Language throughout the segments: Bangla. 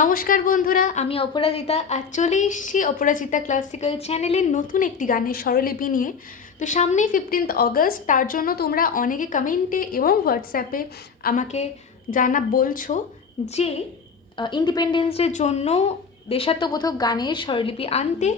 নমস্কার বন্ধুরা, আমি অপরাজিতা আর চলে এসেছি অপরাজিতা ক্লাসিক্যাল চ্যানেলের নতুন একটি গানের স্বরলিপি নিয়ে। তো সামনেই ফিফটিন্থ অগস্ট তার জন্য তোমরা অনেকে কমেন্টে এবং হোয়াটসঅ্যাপে আমাকে জানা বলছো যে ইন্ডিপেন্ডেন্সের জন্য দেশাত্মবোধক গানের স্বরলিপি আনতে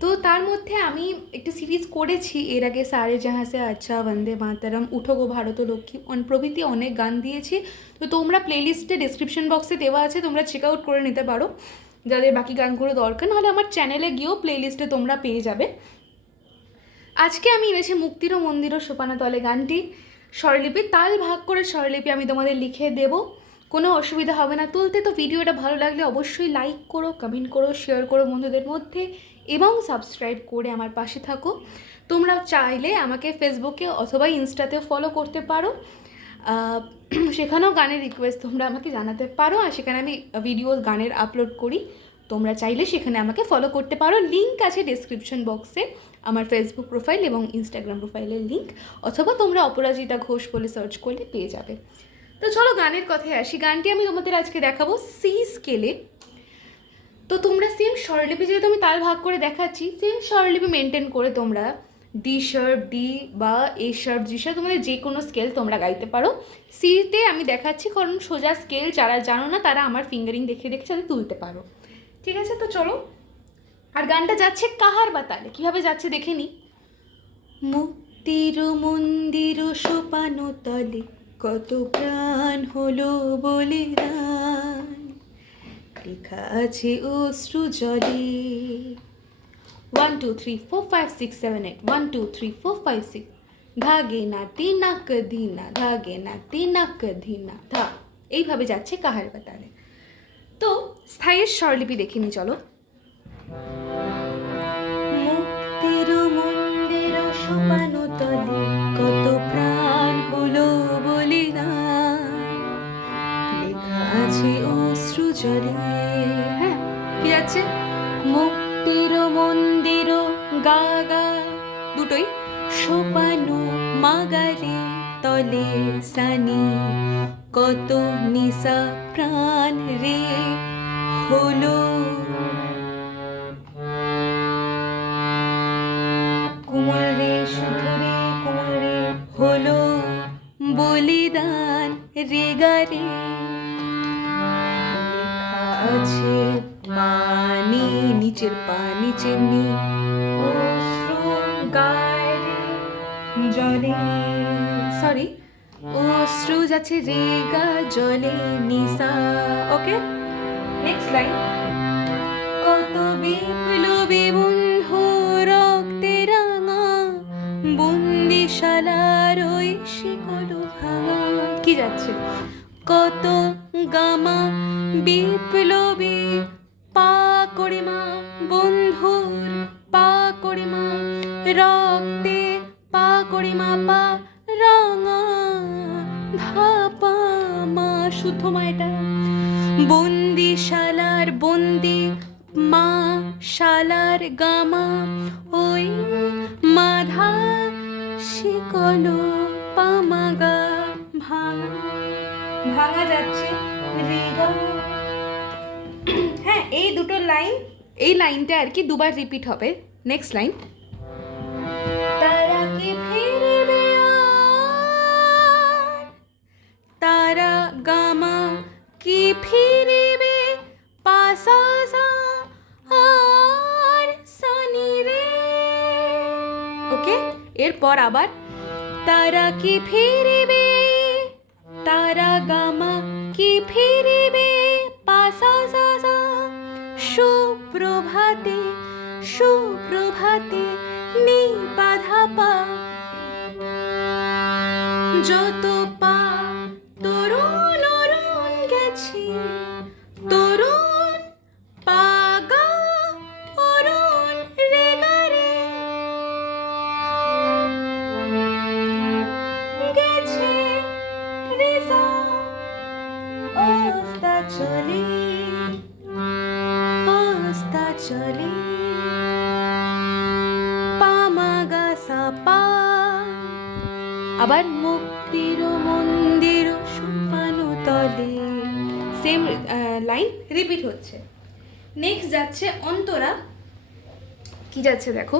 তো তার মধ্যে আমি একটি সিরিজ করেছি, এর আগে সারে জাহাসে আচ্ছা বন্দে মাতারাম, উঠো গো ভারত লক্ষ্মী, অন- প্রভৃতি অনেক গান দিয়েছি। তো তোমরা প্লেলিস্টে ডিসক্রিপশন বক্সে দেওয়া আছে, তোমরা চেক আউট করে নিতে পারো। যাদের বাকি গানগুলো দরকার, নাহলে আমার চ্যানেলে গিয়েও প্লেলিস্টে তোমরা পেয়ে যাবে। আজকে আমি এনেছি মুক্তির মন্দির ও সোপানা তলে গানটি। স্বরলিপি, তাল ভাগ করে স্বরলিপি আমি তোমাদের লিখে দেব। কোনো অসুবিধা হবে না। তুলতে তো ভিডিওটা ভালো লাগলে অবশ্যই লাইক করো কমেন্ট করো শেয়ার করো বন্ধুদের মধ্যে এবং সাবস্ক্রাইব করে আমার পাশে থাকো। তোমরা চাইলে আমাকে ফেসবুকে অথবা ইনস্টাতেও ফলো করতে পারো। সেখানেও গানের রিকোয়েস্ট তোমরা আমাকে জানাতে পারো আর সেখানে আমি ভিডিও গানের আপলোড করি। তোমরা চাইলে সেখানে আমাকে ফলো করতে পারো। লিঙ্ক আছে ডেসক্রিপশন বক্সে আমার ফেসবুক প্রোফাইল এবং ইনস্টাগ্রাম প্রোফাইলের লিঙ্ক অথবা তোমরা অপরাজিতা ঘোষ বলে সার্চ করলে পেয়ে যাবে। তো চলো গানের কথায় আসি। গানটি আমি তোমাদের আজকে দেখাবো সি স্কেলে। তো তোমরা সেম স্বরলিপি যেহেতু আমি তাল ভাগ করে দেখাচ্ছি সেম স্বরলিপি মেনটেন করে তোমরা ডি শার্প ডি বা এ শার্প জি শার্প তোমাদের যে কোনো স্কেল তোমরা গাইতে পারো। সিতে আমি দেখাচ্ছি কারণ সোজা স্কেল যারা জানো না, তারা আমার ফিঙ্গারিং দেখে দেখে যাতে তুলতে পারো। ঠিক আছে? তো চলো। আর গানটা যাচ্ছে কাহার বা তালে। কীভাবে যাচ্ছে দেখে নি। মুক্তির মন্দির সোপানো তলে। কত প্রাণ হলো বলিদান। লেখা আছে অশ্রু জলে। One two three four five six seven eight one two three four five six ধাগে না তি না কধি না, ধাগে না তি না না। ধা, এইভাবে যাচ্ছে কাহার বাতালে তো, স্থায়ীর স্বরলিপি দেখিনি, চলো। তলে সানি, কত নিশা প্রাণ রে, হলো। কোমল রে শুধু রে, কোমল রে, হলো বলিদান রেগারে লেখা আছে পানি নিচের পা নিচের নি গায়ে জলে। অশ্রু যাচ্ছে রেগা জলে নিসা। ওকে নেক্সট লাইন কত বিপ্লবী বন্ধু রক্তে রাঙা, বন্দিশালার ওই শিকল ভাঙা। কি যাচ্ছে? কত গামা বিপ্লবী পা করে মা বন্ধুর পা করে মা রক্তে পা করে শিকল পামাগা ভাঙা। ভাঙা যাচ্ছে। রেগা হ্যাঁ এই দুটো লাইন। এই লাইনটা আর কি দুবার রিপিট হবে। নেক্সট লাইন তারা কি ফিরবে তারা গামা কি ফিরিবে এরপর আবার তারা কি ফিরিবে? তারা গামা কি ফিরিবে? পাশা সুপ্রভাতে সুপ্রভাতে আবার মুক্তির মন্দির সোপানো তলে। সেম লাইন রিপিট হচ্ছে। নেক্সট যাচ্ছে অন্তরা। কি যাচ্ছে দেখো?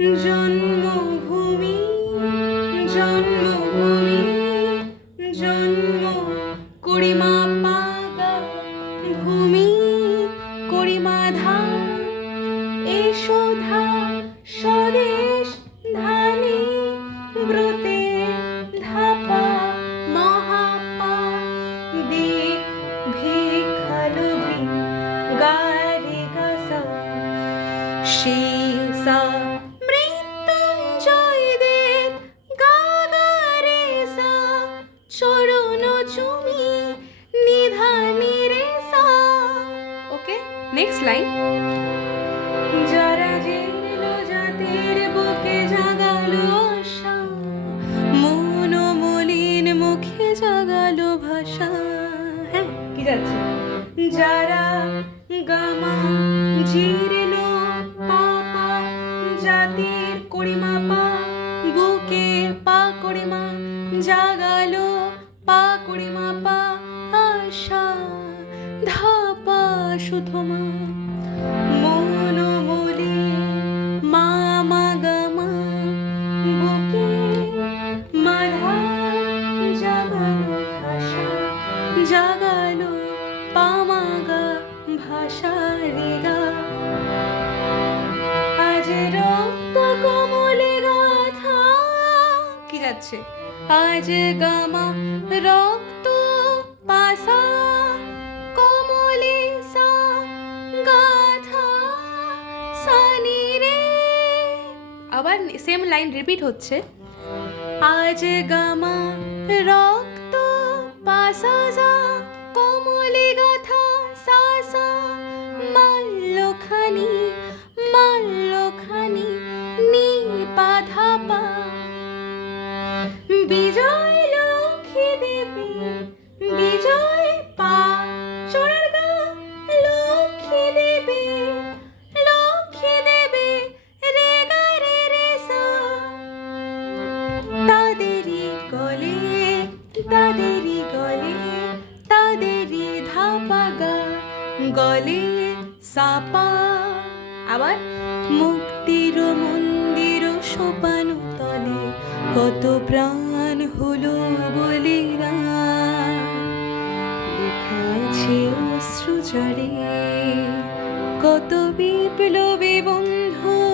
He's চুমি নিধানি রে সা যারা জেলো জাতির বুকে জাগালো আশা, মন মুখে জাগালো ভাষা। হ্যাঁ কি যারা গামা জিরেলো যাচ্ছে আজ গামা রক্ত পাশা কমলে সা গাথা সানি রে। আবার সেম লাইন রিপিট হচ্ছে। আজ গামা রক্ত গলে সাপা আবার মুক্তির মন্দির সোপান তলে কত প্রাণ হলো বলি কত বিপ্লবী বন্ধু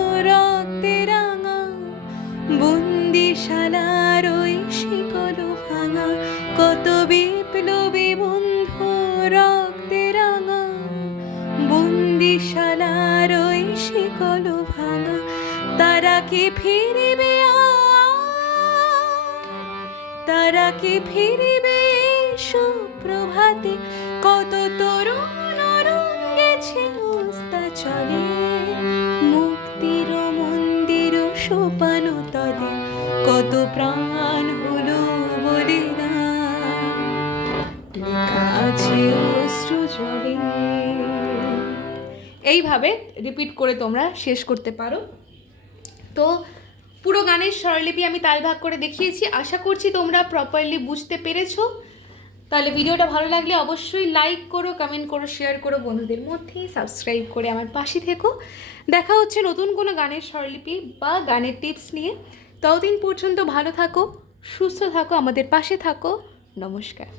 কি ফিরিবে তারা কি ফিরিবে সুপ্রভাতে কত তরুণ রঙ্গেছে উস্তা চলে, মুক্তির মন্দির সোপানো তলে। কত প্রাণ হলো এইভাবে রিপিট করে তোমরা শেষ করতে পারো। তো পুরো গানের স্বরলিপি আমি তাল ভাগ করে দেখিয়েছি। আশা করছি তোমরা প্রপারলি বুঝতে পেরেছ। তাহলে ভিডিওটা ভালো লাগলে অবশ্যই লাইক করো কমেন্ট করো শেয়ার করো, বন্ধুদের মধ্যে সাবস্ক্রাইব করে আমার পাশে থেকো। দেখা হচ্ছে নতুন কোনো গানের স্বরলিপি বা গানের টিপস নিয়ে। ততদিন পর্যন্ত ভালো থাকো, সুস্থ থাকো, আমাদের পাশে থাকো। নমস্কার।